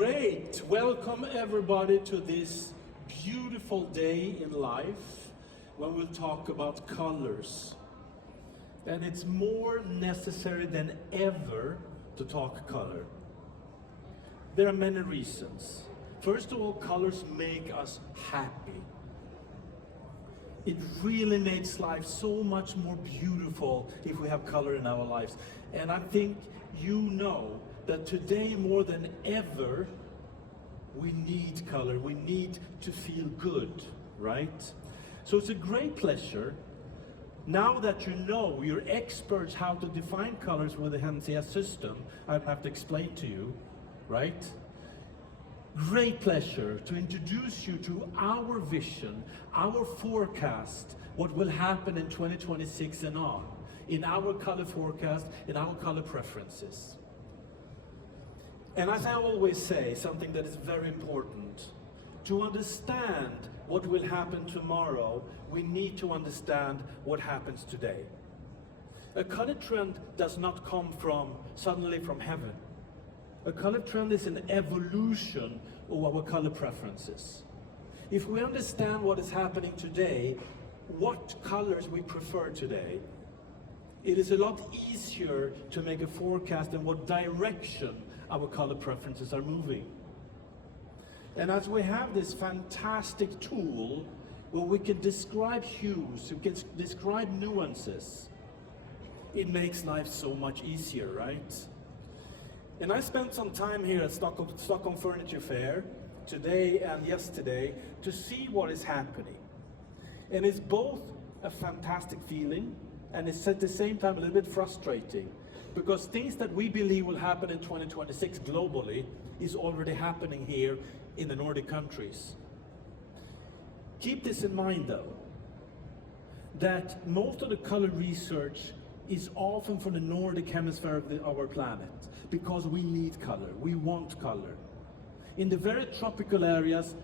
Great! Welcome everybody to this beautiful day in life when we'll talk about colors. And it's more necessary than ever to talk color. There are many reasons. First of all, colors make us happy. It really makes life so much more beautiful if we have color in our lives. And I think you know that today more than ever, we need color. We need to feel good, right? So it's a great pleasure, now that you know, you're experts how to define colors with the NCS system, I have to explain to you, right? Great pleasure to introduce you to our vision, our forecast, what will happen in 2026 and on, in our color forecast, in our color preferences. And as I always say, something that is very important, to understand what will happen tomorrow, we need to understand what happens today. A color trend does not come suddenly from heaven. A color trend is an evolution of our color preferences. If we understand what is happening today, what colors we prefer today, it is a lot easier to make a forecast in what direction our color preferences are moving. And as we have this fantastic tool where we can describe hues, we can describe nuances, it makes life so much easier, right? And I spent some time here at Stockholm Furniture Fair today and yesterday to see what is happening. And it's both a fantastic feeling and it's at the same time a little bit frustrating, because things that we believe will happen in 2026 globally is already happening here in the Nordic countries. Keep this in mind though, that most of the color research is often from the Nordic hemisphere of our planet, because we need color, we want color. In the very tropical areas,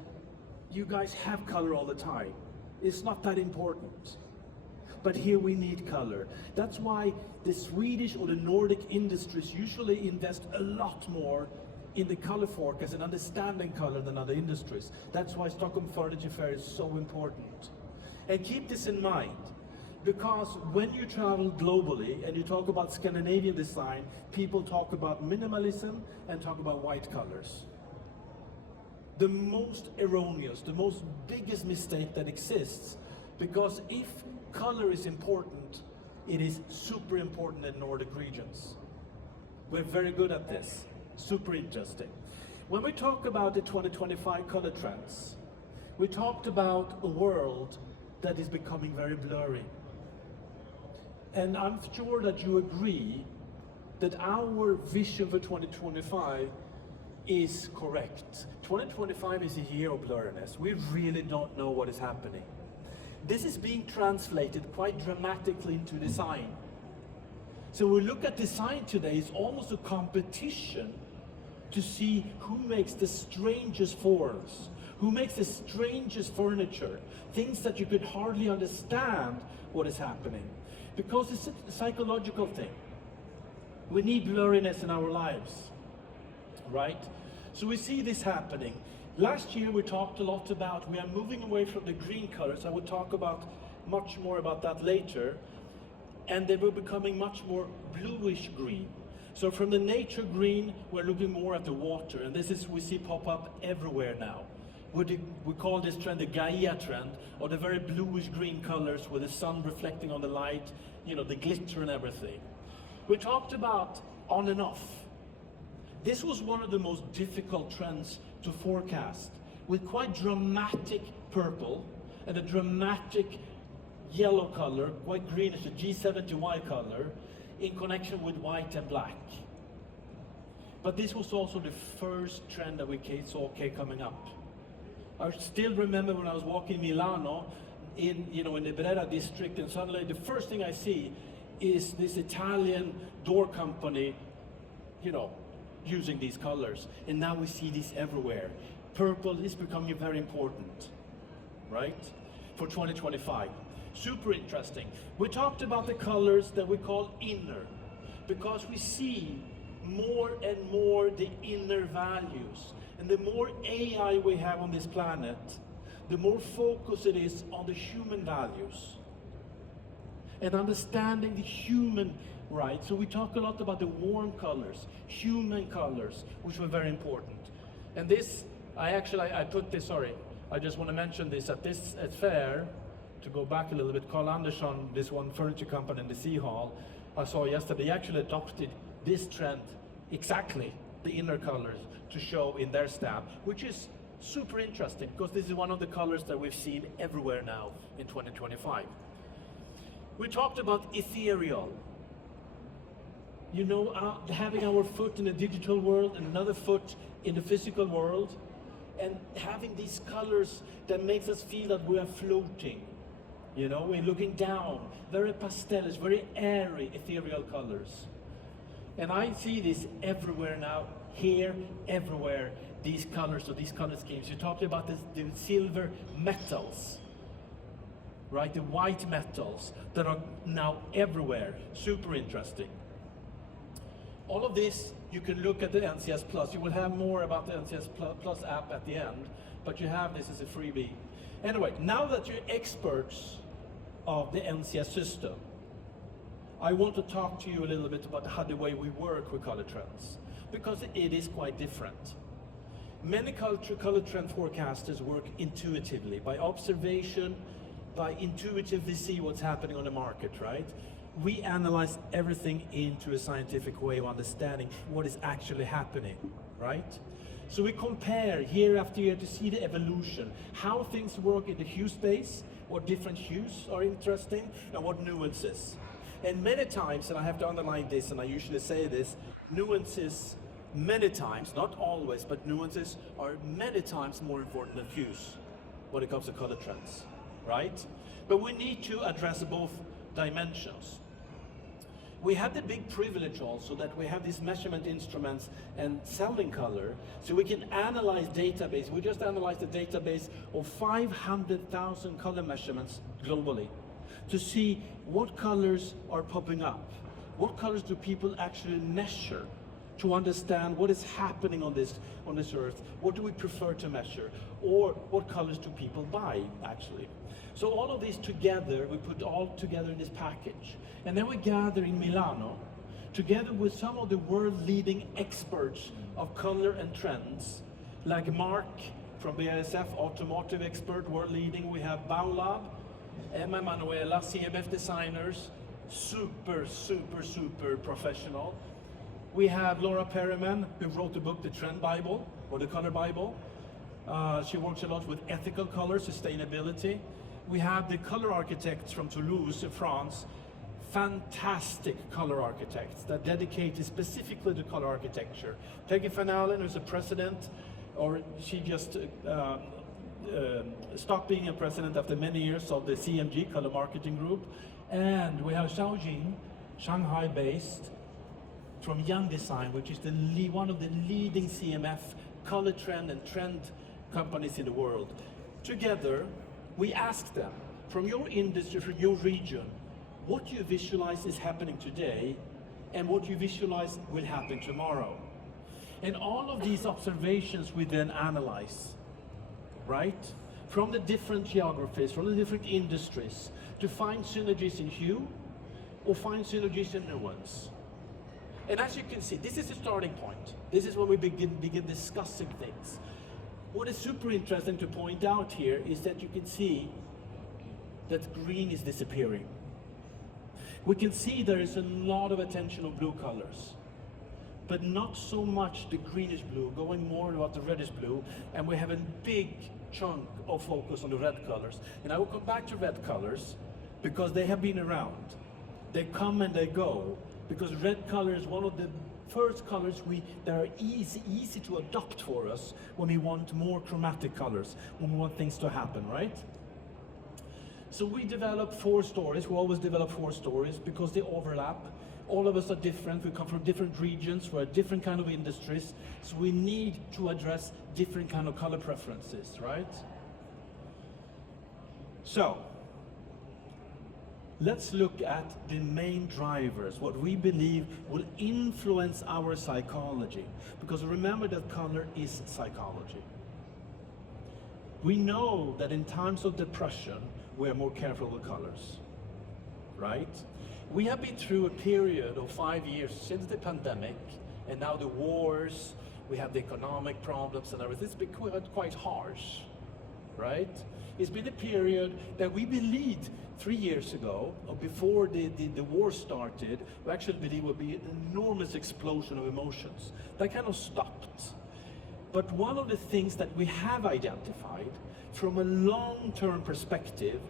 you guys have color all the time. It's not that important. But here we need color. That's why the Swedish or the Nordic industries usually invest a lot more in the color forecast and understanding color than other industries. That's why Stockholm Furniture Fair is so important. And keep this in mind, because when you travel globally and you talk about Scandinavian design, people talk about minimalism and talk about white colors. The most erroneous, the most biggest mistake that exists, because if color is important, it is super important in Nordic regions. We're very good at this, super interesting. When we talk about the 2025 color trends, we talked about a world that is becoming very blurry. And I'm sure that you agree that our vision for 2025 is correct. 2025 is a year of blurriness. We really don't know what is happening. This is being translated quite dramatically into design. So we look at design today, it's almost a competition to see who makes the strangest forms, who makes the strangest furniture, things that you could hardly understand what is happening. Because it's a psychological thing. We need blurriness in our lives, right? So we see this happening. Last year we talked a lot about, we are moving away from the green colors. I will talk about much more about that later. And they were becoming much more bluish green. So from the nature green, we're looking more at the water. And this is, we see pop up everywhere now. We call this trend the Gaia trend, or the very bluish green colors with the sun reflecting on the light, you know, the glitter and everything. We talked about on and off. This was one of the most difficult trends to forecast, with quite dramatic purple and a dramatic yellow color, quite greenish, a G70Y color, in connection with white and black. But this was also the first trend that we saw coming up. I still remember when I was walking in Milano, in the Brera district, and suddenly the first thing I see is this Italian door company, using these colors. And now we see these everywhere. Purple is becoming very important, right? For 2025. Super interesting. We talked about the colors that we call inner, because we see more and more the inner values. And the more AI we have on this planet, the more focus it is on the human values and understanding the human right. So we talk a lot about the warm colors, human colors, which were very important. And this, I put this, sorry, I just want to mention this at this fair, to go back a little bit, Carl Andersson, this one furniture company in the Sea Hall, I saw yesterday, they actually adopted this trend, exactly, the inner colors, to show in their stamp, which is super interesting, because this is one of the colors that we've seen everywhere now in 2025. We talked about ethereal. You know, having our foot in the digital world and another foot in the physical world, and having these colors that makes us feel that we are floating. You know, we're looking down, very pastelish, very airy, ethereal colors. And I see this everywhere now, here, everywhere, these colors or these color schemes. You talked about the silver metals, right? The white metals that are now everywhere, super interesting. All of this, you can look at the NCS Plus. You will have more about the NCS Plus app at the end, but you have this as a freebie. Anyway, now that you're experts of the NCS system, I want to talk to you a little bit about how the way we work with color trends, because it is quite different. Many color trend forecasters work intuitively, by observation, by intuitively see what's happening on the market, right? We analyze everything into a scientific way of understanding what is actually happening, right? So we compare year after year to see the evolution, how things work in the hue space, what different hues are interesting, and what nuances. And many times, and I have to underline this, and I usually say this, nuances many times, not always, but nuances are many times more important than hues when it comes to color trends, right? But we need to address both dimensions. We have the big privilege also that we have these measurement instruments and selling color, so we can analyze database. We just analyzed a database of 500,000 color measurements globally to see what colors are popping up. What colors do people actually measure to understand what is happening on this earth? What do we prefer to measure? Or what colors do people buy, actually? So all of these together, we put all together in this package. And then we gather in Milano, together with some of the world-leading experts of color and trends, like Mark from BASF, automotive expert, world-leading. We have Baulab, Emma Manuela, CMF designers, super, super, super professional. We have Laura Perriman, who wrote the book, The Trend Bible, or The Color Bible. She works a lot with ethical color, sustainability. We have the color architects from Toulouse, France, fantastic color architects that dedicated specifically to color architecture. Peggy Van Allen, who's a president, or she just stopped being a president after many years of the CMG, Color Marketing Group. And we have Xiao Jing, Shanghai-based, from Young Design, which is one of the leading CMF color trend and trend companies in the world. Together, we asked them, from your industry, from your region, what you visualize is happening today and what you visualize will happen tomorrow. And all of these observations we then analyze, right? From the different geographies, from the different industries, to find synergies in hue or find synergies in nuance. And as you can see, this is the starting point. This is when we begin discussing things. What is super interesting to point out here is that you can see that green is disappearing. We can see there is a lot of attention on blue colors, but not so much the greenish blue, going more about the reddish blue, and we have a big chunk of focus on the red colors. And I will come back to red colors because they have been around. They come and they go, because red color is one of the first colors that are easy to adopt for us when we want more chromatic colors, when we want things to happen, right? So we develop 4 stories. We always develop 4 stories because they overlap. All of us are different. We come from different regions. We're different kind of industries. So we need to address different kind of color preferences, right? So let's look at the main drivers, what we believe will influence our psychology. Because remember that color is psychology. We know that in times of depression, we are more careful with colors, right? We have been through a period of 5 years since the pandemic, and now the wars, we have the economic problems and everything. It's been quite harsh, right? It's been a period that we believed 3 years ago, or before the war started, we actually believed would be an enormous explosion of emotions. That kind of stopped. But one of the things that we have identified from a long-term perspective,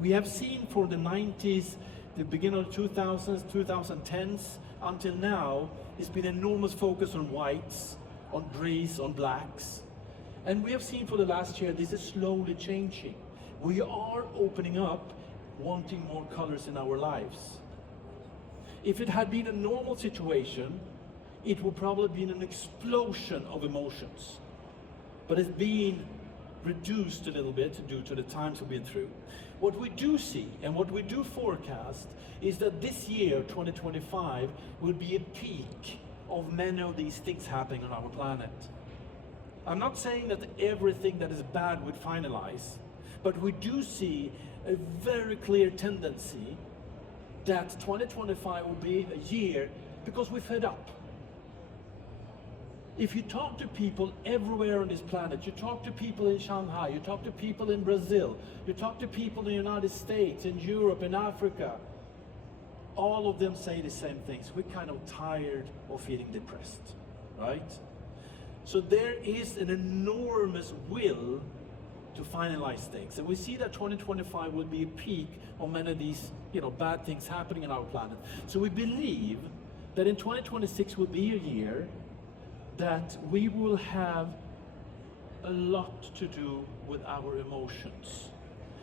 we have seen for the 90s, the beginning of 2000s, 2010s, until now, it's been enormous focus on whites, on greys, on blacks. And we have seen for the last year, this is slowly changing. We are opening up, wanting more colors in our lives. If it had been a normal situation, it would probably been an explosion of emotions. But it's been reduced a little bit due to the times we've been through. What we do see and what we do forecast is that this year, 2025, will be a peak of many of these things happening on our planet. I'm not saying that everything that is bad would finalize, but we do see a very clear tendency that 2025 will be a year because we're fed up. If you talk to people everywhere on this planet, you talk to people in Shanghai, you talk to people in Brazil, you talk to people in the United States, in Europe, in Africa, all of them say the same things. We're kind of tired of feeling depressed, right? So there is an enormous will to finalize things. And we see that 2025 will be a peak of many of these, bad things happening in our planet. So we believe that in 2026 will be a year that we will have a lot to do with our emotions.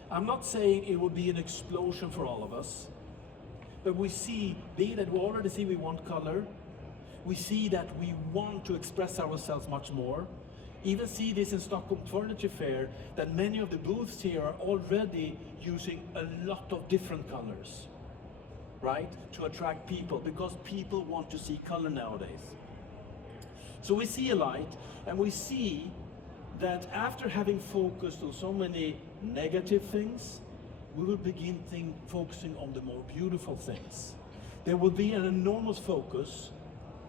I'm not saying it will be an explosion for all of us, but we see, being that we already see we want color, we see that we want to express ourselves much more. Even see this in Stockholm Furniture Fair, that many of the booths here are already using a lot of different colors, right? To attract people, because people want to see color nowadays. So we see a light, and we see that after having focused on so many negative things, we will begin focusing on the more beautiful things. There will be an enormous focus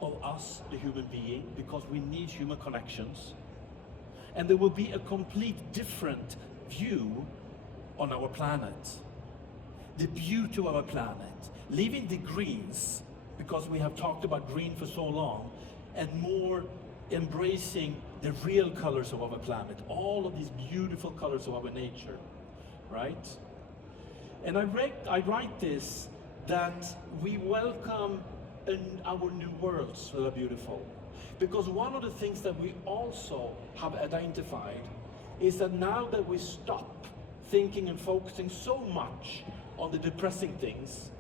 of us, the human being, because we need human connections. And there will be a complete different view on our planet. The beauty of our planet, leaving the greens, because we have talked about green for so long, and more embracing the real colors of our planet, all of these beautiful colors of our nature, right? And I write this, that we welcome our new worlds that are beautiful. Because one of the things that we also have identified is that now that we stop thinking and focusing so much on the depressing things,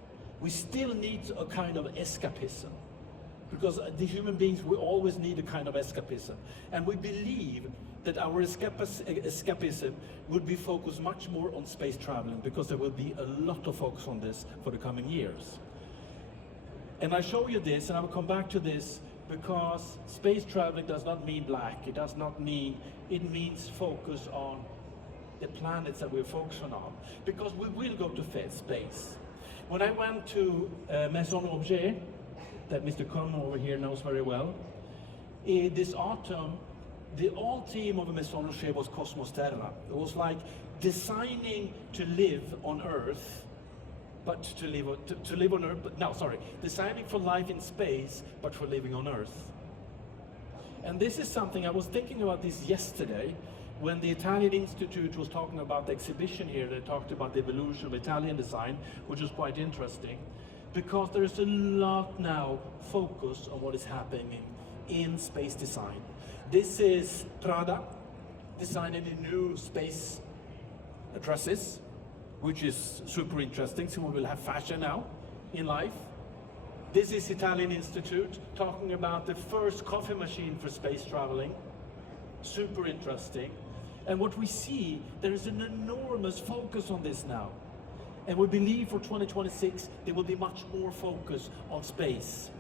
we still need a kind of escapism. Because the human beings, we always need a kind of escapism. And we believe that our escapism would be focused much more on space traveling, because there will be a lot of focus on this for the coming years. And I show you this, and I will come back to this, because space traveling does not mean black. It does not mean, it means focus on the planets that we're focusing on. Because we will go to space. When I went to Maison Objet, that Mr. Cum over here knows very well, this autumn, the whole theme of the Maison Objet was Cosmos Terra. It was like designing to live on Earth, but to live on Earth, designing for life in space, but for living on Earth. And this is something, I was thinking about this yesterday, when the Italian Institute was talking about the exhibition here. They talked about the evolution of Italian design, which was quite interesting, because there's a lot now focus on what is happening in space design. This is Prada designing the new space dresses, which is super interesting. So we will have fashion now in life. This is Italian Institute talking about the first coffee machine for space traveling. Super interesting. And what we see, there is an enormous focus on this now. And we believe for 2026, there will be much more focus on space.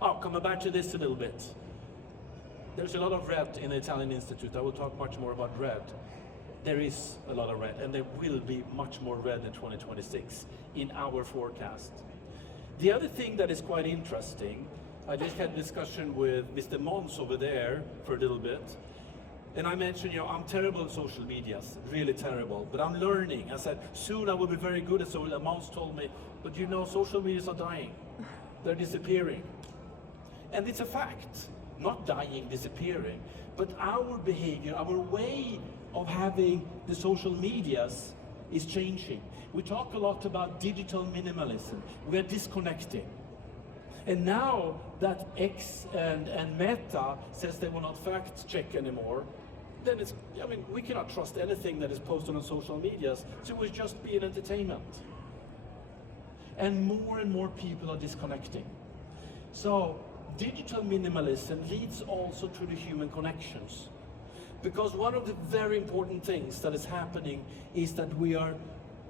Coming back to this a little bit. There's a lot of red in the Italian Institute. I will talk much more about red. There is a lot of red, and there will be much more red in 2026 in our forecast. The other thing that is quite interesting, I just had a discussion with Mr. Mons over there for a little bit, and I mentioned, I'm terrible at social medias, really terrible, but I'm learning. I said, soon I will be very good at social media. Mons told me, but social medias are dying. They're disappearing. And it's a fact, not dying, disappearing, but our behavior, our way of having the social medias is changing. We talk a lot about digital minimalism. We are disconnecting. And now that X and Meta says they will not fact check anymore, then we cannot trust anything that is posted on social medias, so it will just be an entertainment. And more people are disconnecting. So digital minimalism leads also to the human connections. Because one of the very important things that is happening is that we are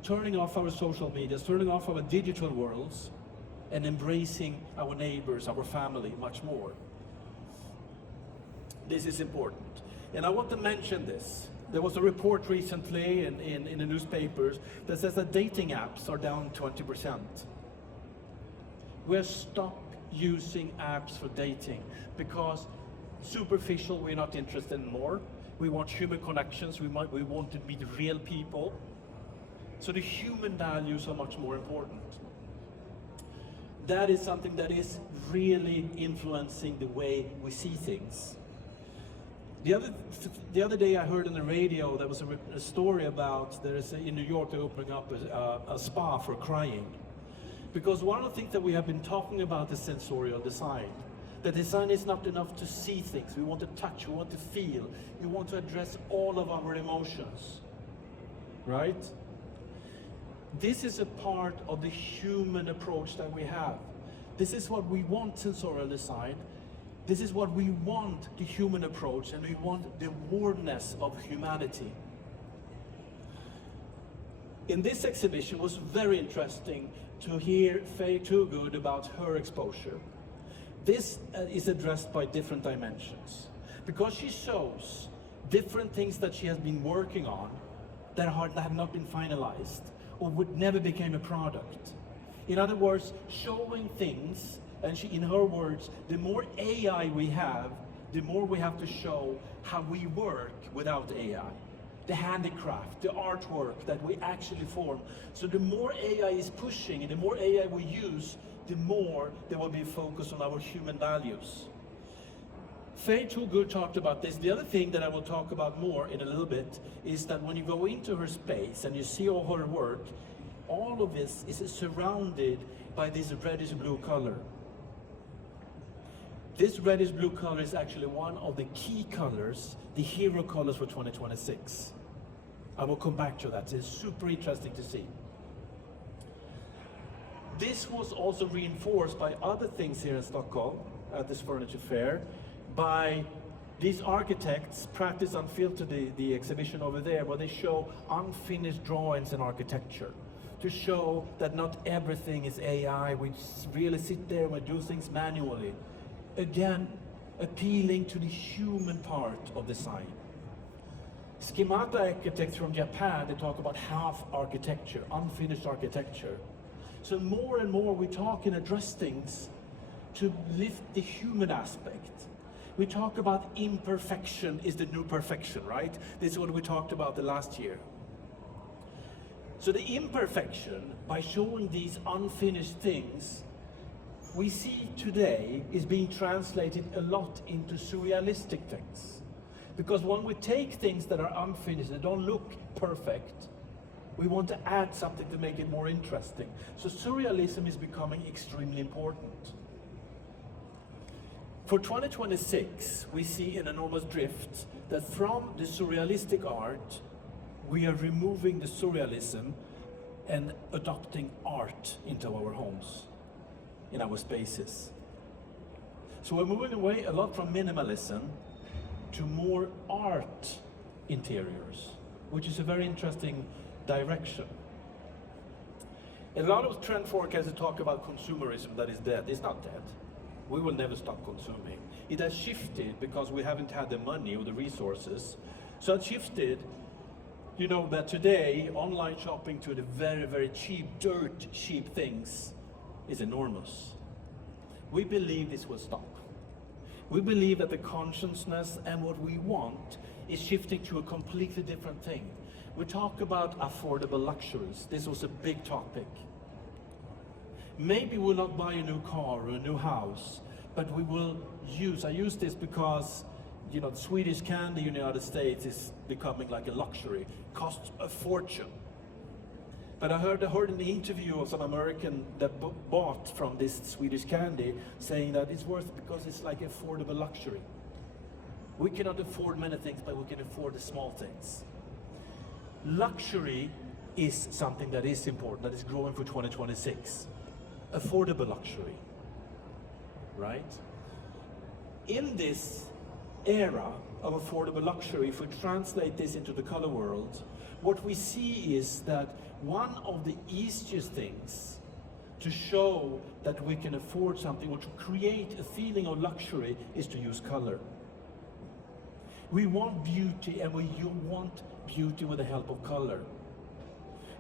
turning off our social medias, turning off our digital worlds, and embracing our neighbors, our family, much more. This is important. And I want to mention this. There was a report recently in the newspapers that says that dating apps are down 20%. We're stopped using apps for dating because superficial, we're not interested in more. We want human connections, we want to meet real people. So the human values are much more important. That is something that is really influencing the way we see things. The other day I heard on the radio there was a story about in New York they're opening up a spa for crying. Because one of the things that we have been talking about is sensorial design. That design is not enough to see things. We want to touch, we want to feel, we want to address all of our emotions. Right? This is a part of the human approach that we have. This is what we want sensorial design. This is what we want the human approach, and we want the warmness of humanity. In this exhibition, it was very interesting to hear Faye Toogood about her exposure. This is addressed by different dimensions, because she shows different things that she has been working on that have not been finalized or would never become a product. In other words, showing things, and in her words, the more AI we have, the more we have to show how we work without AI. The handicraft, the artwork that we actually form. So the more AI is pushing and the more AI we use, the more there will be focus on our human values. Faye Toogood talked about this. The other thing that I will talk about more in a little bit is that when you go into her space and you see all her work, all of this is surrounded by this reddish blue color. This reddish blue color is actually one of the key colors, the hero colors for 2026. I will come back to that. It's super interesting to see. This was also reinforced by other things here in Stockholm at this furniture fair, by these architects practice unfiltered, the exhibition over there, where they show unfinished drawings in architecture to show that not everything is AI. We really sit there and we do things manually. Again, appealing to the human part of design. Schemata architects from Japan, they talk about half architecture, unfinished architecture. So more and more we talk and address things to lift the human aspect. We talk about imperfection is the new perfection, right? This is what we talked about the last year. So the imperfection, by showing these unfinished things, we see today is being translated a lot into surrealistic things. Because when we take things that are unfinished, that don't look perfect, we want to add something to make it more interesting. So surrealism is becoming extremely important. For 2026, we see an enormous drift that from the surrealistic art, we are removing the surrealism and adopting art into our homes, in our spaces. So we're moving away a lot from minimalism to more art interiors, which is a very interesting direction. A lot of trend forecasters talk about consumerism that is dead. It's not dead. We will never stop consuming. It has shifted because we haven't had the money or the resources. So it shifted, you know, that today online shopping to the very, very cheap, dirt cheap things is enormous. We believe this will stop. We believe that the consciousness and what we want is shifting to a completely different thing. We talk about affordable luxuries. This was a big topic. Maybe we'll not buy a new car or a new house, but we will I use this because, you know, the Swedish candy in the United States is becoming like a luxury, costs a fortune. But I heard an interview of some American that bought from this Swedish candy saying that it's worth it because it's like affordable luxury. We cannot afford many things, but we can afford the small things. Luxury is something that is important, that is growing for 2026. Affordable luxury, right? In this era of affordable luxury, if we translate this into the color world, what we see is that one of the easiest things to show that we can afford something or to create a feeling of luxury is to use color. We want beauty, and you want beauty with the help of color.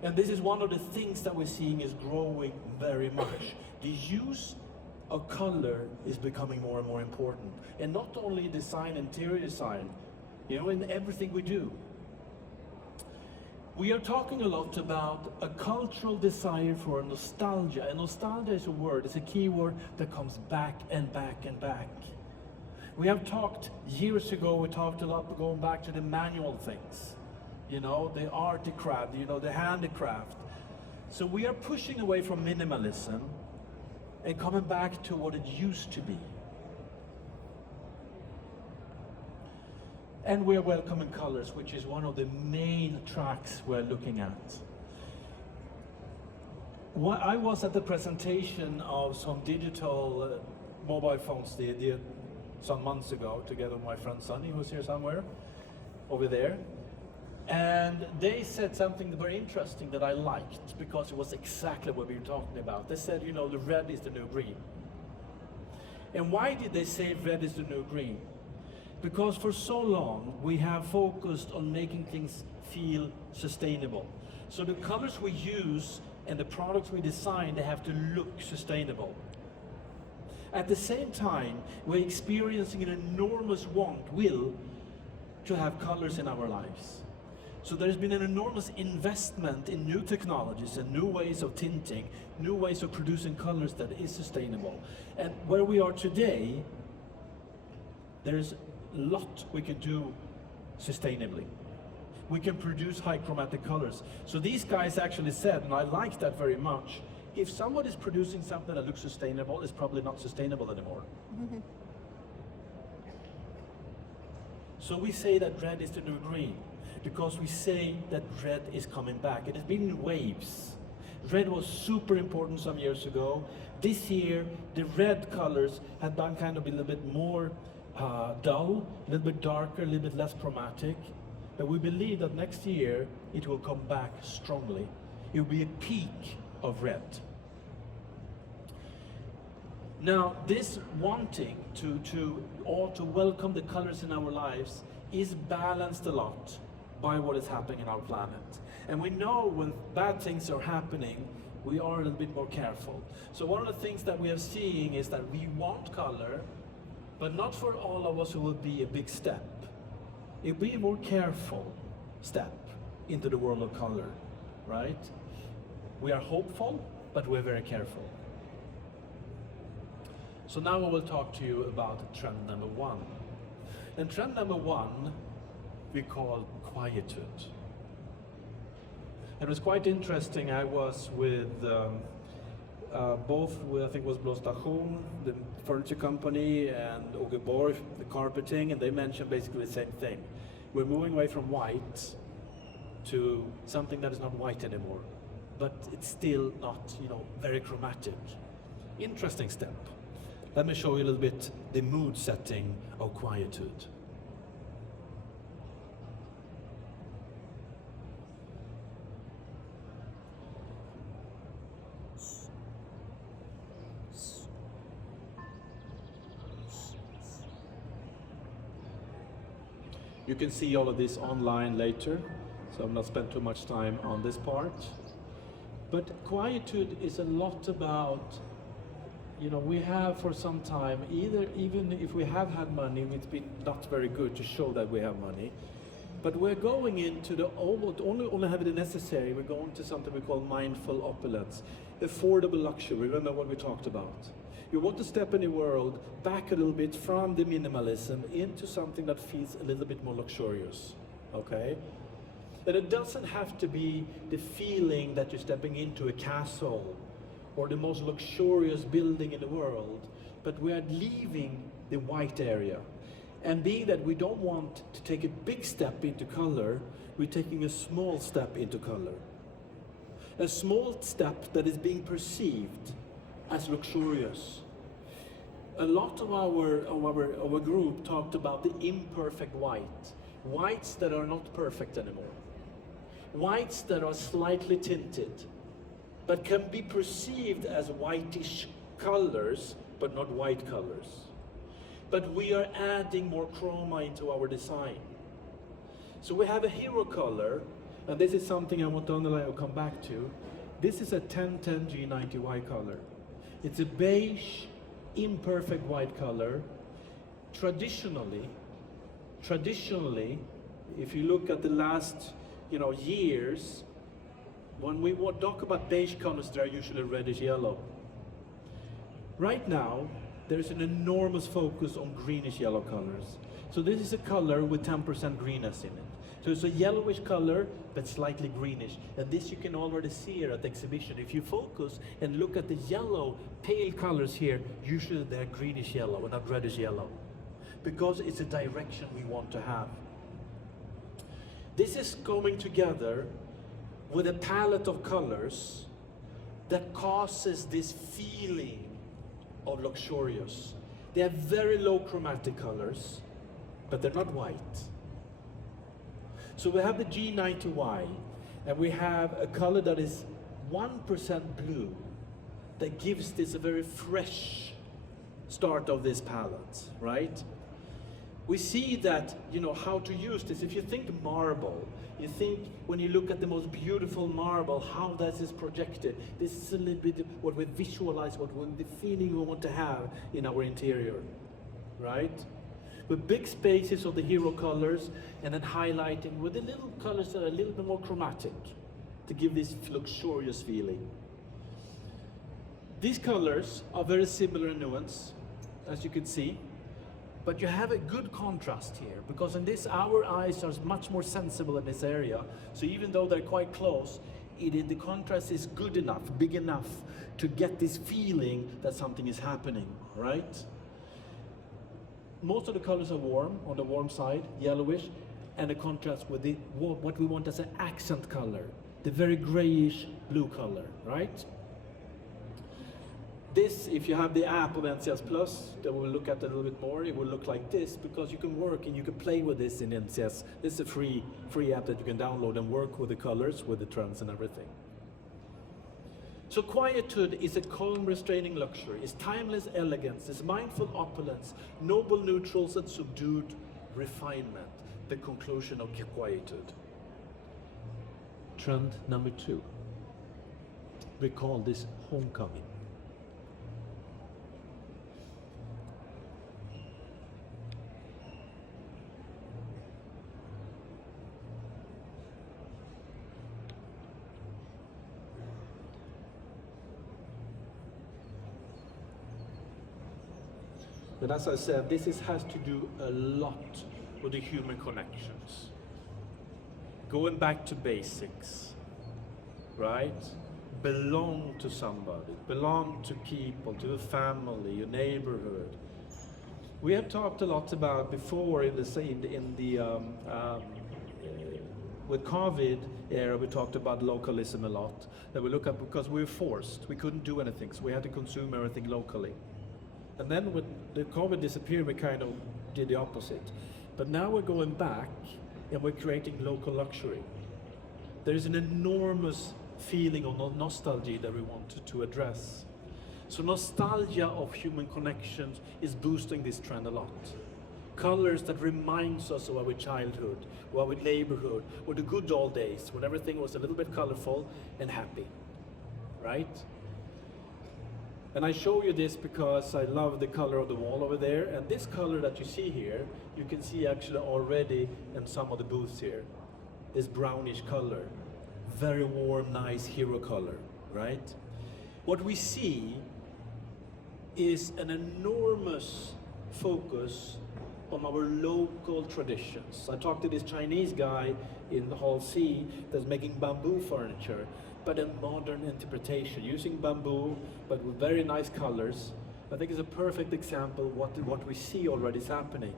And this is one of the things that we're seeing is growing very much. The use of color is becoming more and more important. And not only design, interior design, you know, in everything we do. We are talking a lot about a cultural desire for nostalgia. And nostalgia is a word, it's a key word that comes back and back and back. We have talked years ago, we talked a lot going back to the manual things. You know, the art, the craft, you know, the handicraft. So we are pushing away from minimalism and coming back to what it used to be. And we're welcoming colors, which is one of the main tracks we're looking at. I was at the presentation of some digital mobile phones some months ago, together with my friend Sonny, who's here somewhere, over there. And they said something very interesting that I liked, because it was exactly what we were talking about. They said, you know, the red is the new green. And why did they say red is the new green? Because for so long we have focused on making things feel sustainable. So the colors we use and the products we design, they have to look sustainable. At the same time, we're experiencing an enormous will to have colors in our lives. So there's been an enormous investment in new technologies and new ways of tinting, new ways of producing colors that is sustainable. And where we are today, there's a lot we can do sustainably. We can produce high chromatic colors. So these guys actually said, and I like that very much, if somebody's producing something that looks sustainable, it's probably not sustainable anymore. Mm-hmm. So we say that red is the new green, because we say that red is coming back. It has been in waves. Red was super important some years ago. This year, the red colors have been kind of a little bit more dull, a little bit darker, a little bit less chromatic. But we believe that next year, it will come back strongly. It will be a peak of red. Now, this wanting to welcome the colors in our lives is balanced a lot by what is happening in our planet. And we know when bad things are happening, we are a little bit more careful. So one of the things that we are seeing is that we want color, but not for all of us who will be a big step. It will be a more careful step into the world of color, right? We are hopeful, but we're very careful. So now I will talk to you about trend number one. And trend number one, we call quietude. It was quite interesting. I was with both with, I think it was Blå Station, the furniture company, and Ågeborg, the carpeting, and they mentioned basically the same thing. We're moving away from white to something that is not white anymore, but it's still not, you know, very chromatic. Interesting step. Let me show you a little bit the mood setting of quietude. You can see all of this online later, so I'm not spend too much time on this part. But quietude is a lot about, you know, we have for some time, even if we have had money, it's been not very good to show that we have money. But we're going into the only having the necessary. We're going to something we call mindful opulence, affordable luxury. Remember what we talked about. You want to step in the world back a little bit from the minimalism into something that feels a little bit more luxurious, okay? And it doesn't have to be the feeling that you're stepping into a castle or the most luxurious building in the world, but we are leaving the white area. And being that we don't want to take a big step into color, we're taking a small step into color. A small step that is being perceived as luxurious. A lot of our group talked about the imperfect white. Whites that are not perfect anymore. Whites that are slightly tinted, but can be perceived as whitish colors, but not white colors. But we are adding more chroma into our design. So we have a hero color, and this is something I want to underline, I'll come back to. This is a 1010 G90Y color. It's a beige, imperfect white color. Traditionally, if you look at the last, years, when we talk about beige colors, they're usually reddish yellow. Right now, there's an enormous focus on greenish yellow colors. So this is a color with 10% greenness in it. So it's a yellowish color, but slightly greenish. And this you can already see here at the exhibition. If you focus and look at the yellow, pale colors here, usually they're greenish yellow and not reddish yellow. Because it's a direction we want to have. This is coming together with a palette of colors that causes this feeling of luxurious. They have very low chromatic colors, but they're not white. So we have the G90Y, and we have a color that is 1% blue, that gives this a very fresh start of this palette, right? We see that, how to use this. If you think marble, you think when you look at the most beautiful marble, how does this projected? This is a little bit what we visualize, the feeling we want to have in our interior, right? With big spaces of the hero colors and then highlighting with the little colors that are a little bit more chromatic to give this luxurious feeling. These colors are very similar in nuance, as you can see. But you have a good contrast here, because in this, our eyes are much more sensible in this area. So even though they're quite close, the contrast is good enough, big enough to get this feeling that something is happening, right? Most of the colors are warm, on the warm side, yellowish, and the contrast with what we want as an accent color, the very grayish blue color, right? This, if you have the app of NCS Plus, that we'll look at a little bit more, it will look like this, because you can work and you can play with this in NCS. This is a free app that you can download and work with the colors, with the trends and everything. So quietude is a calm, restraining luxury. It's timeless elegance. It's mindful opulence, noble neutrals and subdued refinement. The conclusion of quietude. Trend number 2. We call this homecoming. But as I said, this has to do a lot with the human connections. Going back to basics, right? Belong to somebody, belong to people, to a family, your neighborhood. We have talked a lot about before with COVID era, we talked about localism a lot. That we look at because we were forced, we couldn't do anything, so we had to consume everything locally. And then when the COVID disappeared, we kind of did the opposite. But now we're going back and we're creating local luxury. There is an enormous feeling of nostalgia that we wanted to address. So nostalgia of human connections is boosting this trend a lot. Colors that reminds us of our childhood, or our neighborhood, or the good old days when everything was a little bit colorful and happy, right? And I show you this because I love the color of the wall over there, and this color that you see here, you can see actually already in some of the booths here. This brownish color, very warm, nice hero color, right? What we see is an enormous focus on our local traditions. I talked to this Chinese guy in Hall C that's making bamboo furniture, but a modern interpretation, using bamboo, but with very nice colors. I think it's a perfect example what we see already is happening.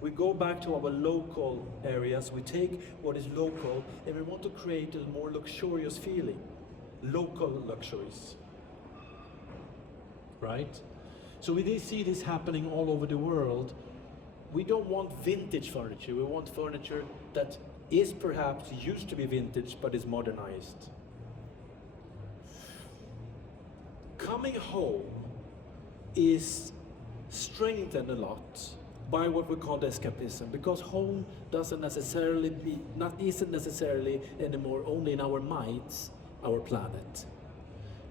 We go back to our local areas, we take what is local, and we want to create a more luxurious feeling. Local luxuries, right? So we do see this happening all over the world. We don't want vintage furniture, we want furniture that is perhaps used to be vintage, but is modernized. Coming home is strengthened a lot by what we call escapism, because home isn't necessarily anymore only in our minds, our planet.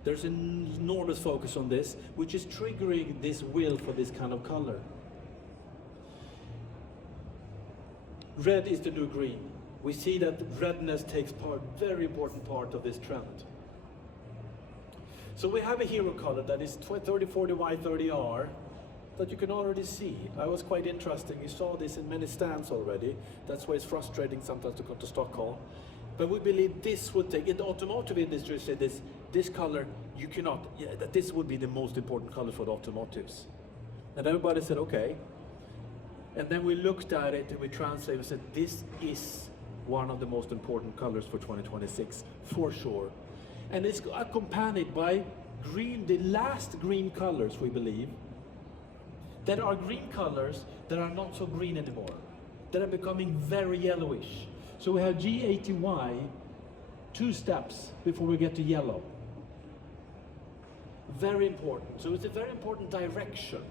There's an enormous focus on this, which is triggering this will for this kind of color. Red is the new green. We see that redness takes part, very important part of this trend. So we have a hero color that is 3040Y30R that you can already see. I was quite interesting. You saw this in many stands already. That's why it's frustrating sometimes to come to Stockholm. But we believe this would take, in the automotive industry, say this color, you cannot, that this would be the most important color for the automotives. And everybody said, okay. And then we looked at it and we translated and said, this is one of the most important colors for 2026, for sure. And it's accompanied by green, the last green colors, we believe, that are green colors that are not so green anymore, that are becoming very yellowish. So we have G80Y, 2 steps before we get to yellow. Very important. So it's a very important direction,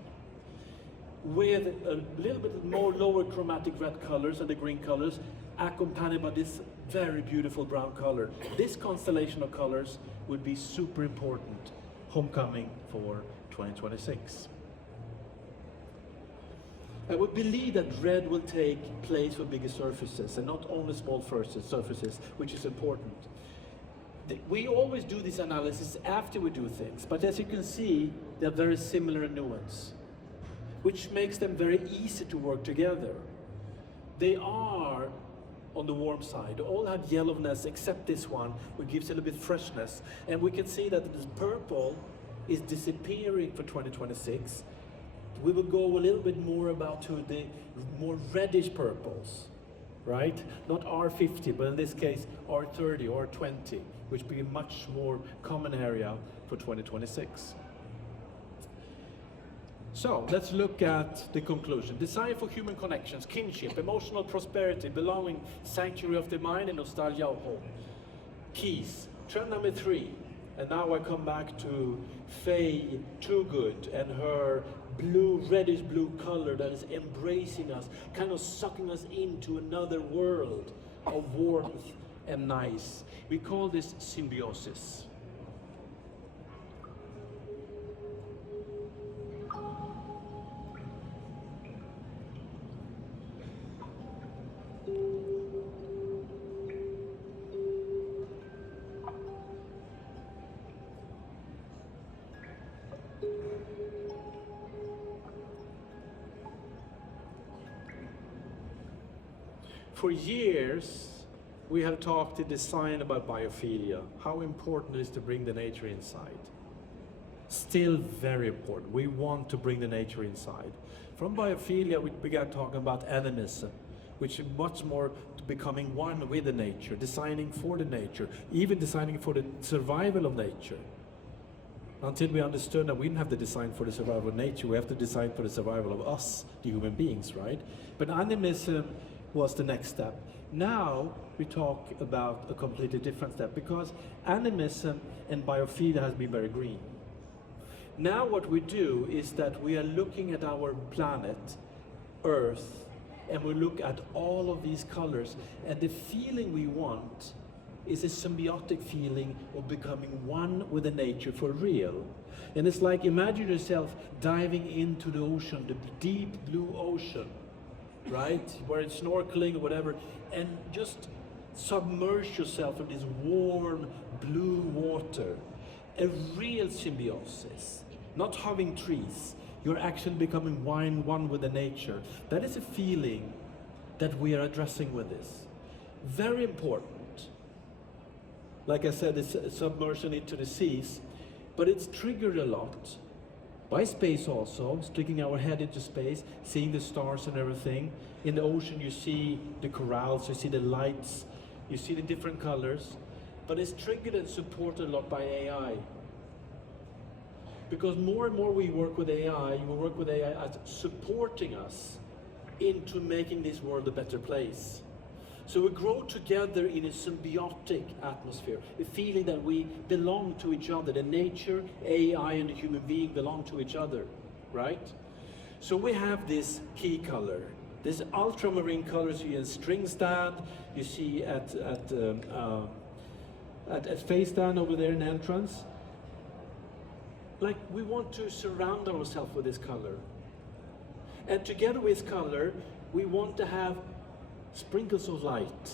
with a little bit more lower chromatic red colors and the green colors, accompanied by this very beautiful brown color. This constellation of colors would be super important homecoming for 2026. I would believe that red will take place for bigger surfaces and not only small surfaces, which is important. We always do this analysis after we do things, but as you can see, they're very similar in nuance, which makes them very easy to work together. They are on the warm side. They all have yellowness except this one, which gives a little bit freshness. And we can see that this purple is disappearing for 2026. We will go a little bit more about to the more reddish purples, right? Not R50, but in this case R30 or R20, which will be a much more common area for 2026. So let's look at the conclusion. Design for human connections, kinship, emotional prosperity, belonging, sanctuary of the mind, and nostalgia of home. Keys, trend number 3. And now I come back to Faye Toogood and her blue, reddish blue color that is embracing us, kind of sucking us into another world of warmth and nice. We call this symbiosis. For years, we have talked in design about biophilia, how important it is to bring the nature inside. Still very important. We want to bring the nature inside. From biophilia, we began talking about animism, which is much more becoming one with the nature, designing for the nature, even designing for the survival of nature. Until we understood that we didn't have to design for the survival of nature, we have to design for the survival of us, the human beings, right? But animism was the next step. Now we talk about a completely different step, because animism and biophilia has been very green. Now what we do is that we are looking at our planet Earth, and we look at all of these colors, and the feeling we want is a symbiotic feeling of becoming one with the nature for real. And it's like, imagine yourself diving into the ocean, the deep blue ocean, right? Where it's snorkeling or whatever, and just submerge yourself in this warm blue water. A real symbiosis, not having trees. You're actually becoming one with the nature. That is a feeling that we are addressing with this. Very important. Like I said, it's submersion into the seas, but it's triggered a lot by space also, sticking our head into space, seeing the stars and everything. In the ocean you see the corals, you see the lights, you see the different colors, but it's triggered and supported a lot by AI. Because more and more we work with AI as supporting us into making this world a better place. So we grow together in a symbiotic atmosphere, a feeling that we belong to each other. The nature, AI, and the human being belong to each other, right? So we have this key color, this ultramarine colors you see in string stand, you see at face stand over there in entrance. Like, we want to surround ourselves with this color. And together with color, we want to have sprinkles of light,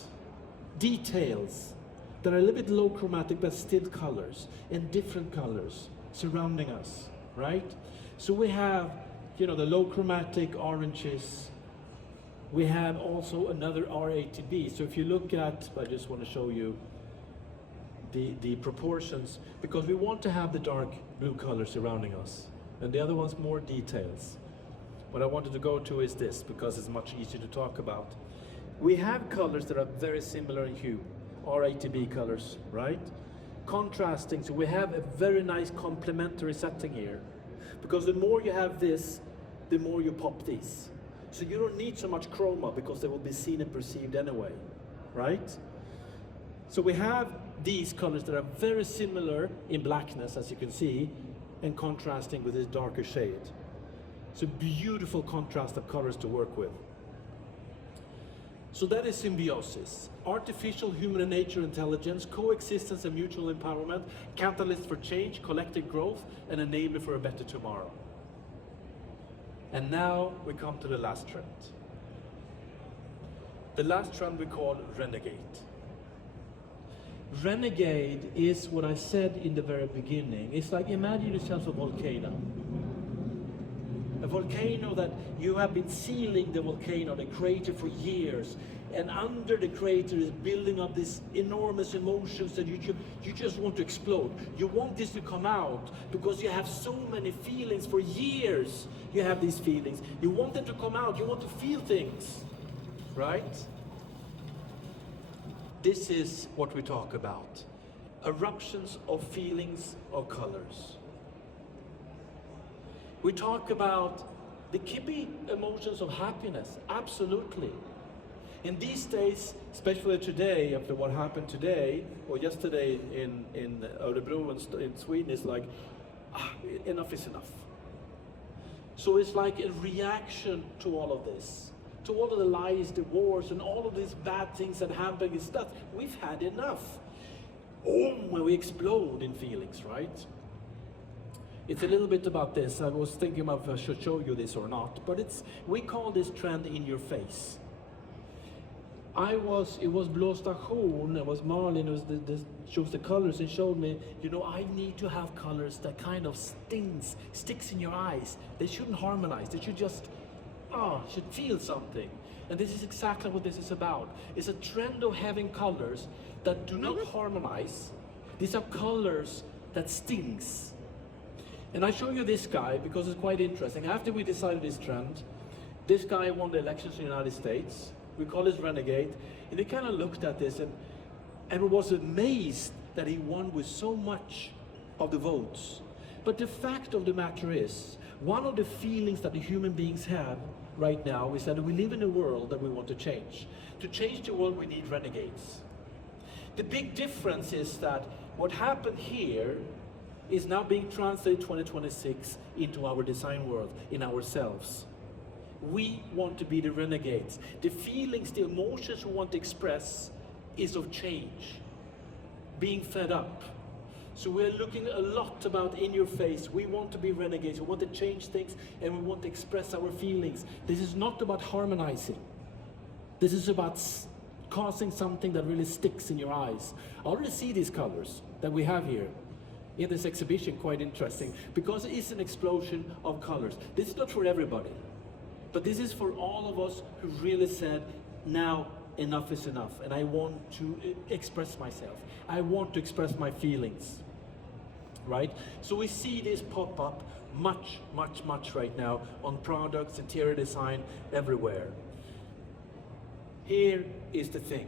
details that are a little bit low chromatic but still colors, and different colors surrounding us, right? So we have, you know, the low chromatic oranges. We have also another RATB. So if you look at, I just want to show you the proportions, because we want to have the dark blue color surrounding us, and the other one's more details. What I wanted to go to is this, because it's much easier to talk about. We have colors that are very similar in hue, RATB colors, right? Contrasting, so we have a very nice complementary setting here, because the more you have this, the more you pop these. So you don't need so much chroma, because they will be seen and perceived anyway, right? So we have these colors that are very similar in blackness, as you can see, and contrasting with this darker shade. So beautiful contrast of colors to work with. So that is symbiosis. Artificial human and nature intelligence, coexistence and mutual empowerment, catalyst for change, collective growth, and enabler for a better tomorrow. And now we come to the last trend. The last trend we call renegade. Renegade is what I said in the very beginning. It's like, imagine yourself a volcano. A volcano that you have been sealing the volcano, the crater, for years. And under the crater is building up this enormous emotions that you just want to explode. You want this to come out because you have so many feelings for years. You have these feelings. You want them to come out. You want to feel things, right? This is what we talk about. Eruptions of feelings of colors. We talk about the kippy emotions of happiness, absolutely. In these days, especially today, after what happened today, or yesterday in Örebro in Sweden, it's like, enough is enough. So it's like a reaction to all of this, to all of the lies, the wars, and all of these bad things that happen is that we've had enough. When we explode in feelings, right? It's a little bit about this. I was thinking about if I should show you this or not, but we call this trend in your face. It was Blå Station, it was Malin, shows the colors and showed me, you know, I need to have colors that kind of sticks in your eyes. They shouldn't harmonize, they should just, should feel something. And this is exactly what this is about. It's a trend of having colors that do not harmonize. These are colors that stings. And I show you this guy because it's quite interesting. After we decided this trend, this guy won the elections in the United States. We call this renegade. And he kind of looked at this and was amazed that he won with so much of the votes. But the fact of the matter is, one of the feelings that the human beings have right now is that we live in a world that we want to change. To change the world, we need renegades. The big difference is that what happened here is now being translated 2026 into our design world, in ourselves. We want to be the renegades. The feelings, the emotions we want to express is of change, being fed up. So we're looking a lot about in your face. We want to be renegades. We want to change things and we want to express our feelings. This is not about harmonizing. This is about causing something that really sticks in your eyes. I already see these colors that we have here in this exhibition, quite interesting, because it is an explosion of colors. This is not for everybody, but this is for all of us who really said, now enough is enough, and I want to express myself. I want to express my feelings, right? So we see this pop up much right now on products, interior design, everywhere. Here is the thing.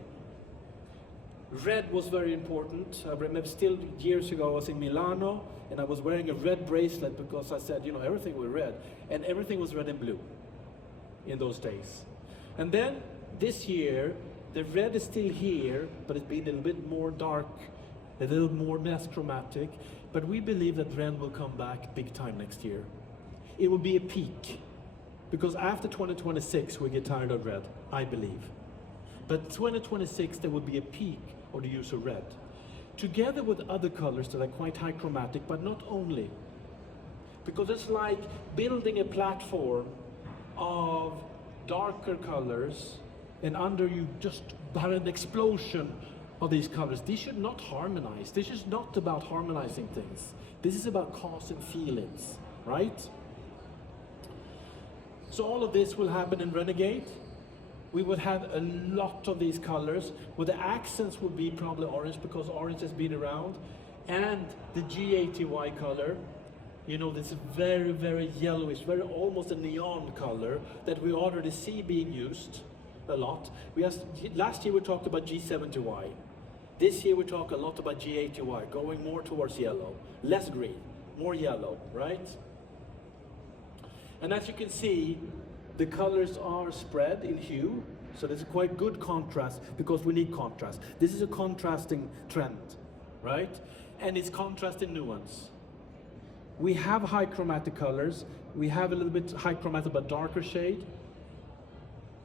Red was very important. I remember still years ago I was in Milano and I was wearing a red bracelet because I said, you know, everything was red, and everything was red and blue in those days. And then this year, the red is still here, but it's been a little bit more dark, a little more less chromatic, but we believe that red will come back big time next year. It will be a peak, because after 2026 we get tired of red, I believe. But 2026 there will be a peak of the use of red, together with other colors that are quite high chromatic, but not only. Because it's like building a platform of darker colors, and under you just have an explosion of these colors. These should not harmonize. This is not about harmonizing things. This is about causing feelings, right? So all of this will happen in Renegade. We will have a lot of these colors, where the accents will be probably orange, because orange has been around, and the G80Y color, you know, this very yellowish, very almost a neon color that we already see being used a lot. Last year we talked about G70Y. This year we talk a lot about G80Y, going more towards yellow, less green, more yellow, right? And as you can see, the colors are spread in hue, so there's a quite good contrast, because we need contrast. This is a contrasting trend, right? And it's contrast in nuance. We have high chromatic colors. We have a little bit high chromatic but darker shade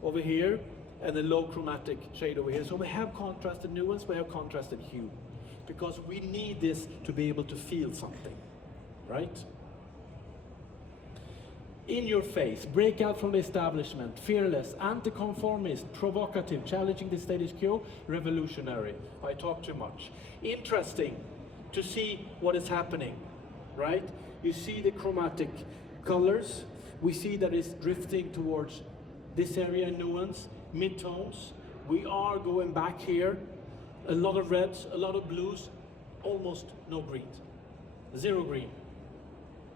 over here, and a low chromatic shade over here. So we have contrast in nuance, we have contrast in hue, because we need this to be able to feel something, right? In your face, break out from the establishment, fearless, anti-conformist, provocative, challenging the status quo, revolutionary. I talk too much. Interesting to see what is happening, right? You see the chromatic colors. We see that it's drifting towards this area in nuance, mid-tones. We are going back here. A lot of reds, a lot of blues, almost no greens. Zero green.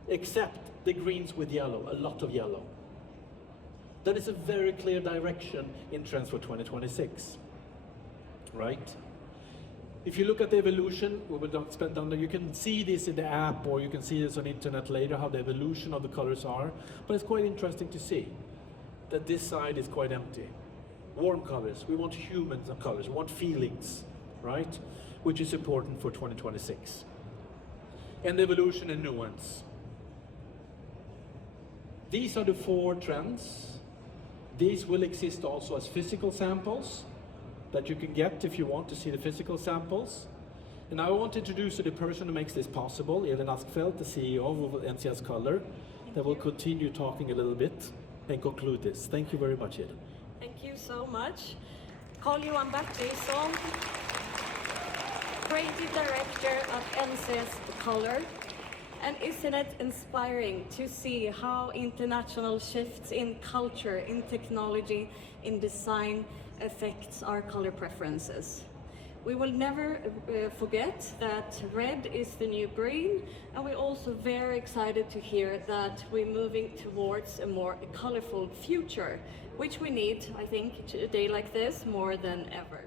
Except the greens with yellow, a lot of yellow. That is a very clear direction in trends for 2026, right? If you look at the evolution, we will not spend on that. You can see this in the app, or you can see this on internet later, how the evolution of the colors are. But it's quite interesting to see that this side is quite empty. Warm colors, we want humans of colors, we want feelings, right? Which is important for 2026. And evolution and nuance. These are the 4 trends. These will exist also as physical samples that you can get if you want to see the physical samples. And I want to introduce you the person who makes this possible, Elin Askfeldt, the CEO of NCS Color, that will continue talking a little bit and conclude this. Thank you very much, Elin. Thank you so much. Carl-Johan Bертtilsson, creative director of NCS Color. And isn't it inspiring to see how international shifts in culture, in technology, in design affects our color preferences? We will never forget that red is the new green, and we're also very excited to hear that we're moving towards a more colorful future, which we need, I think, a day like this more than ever.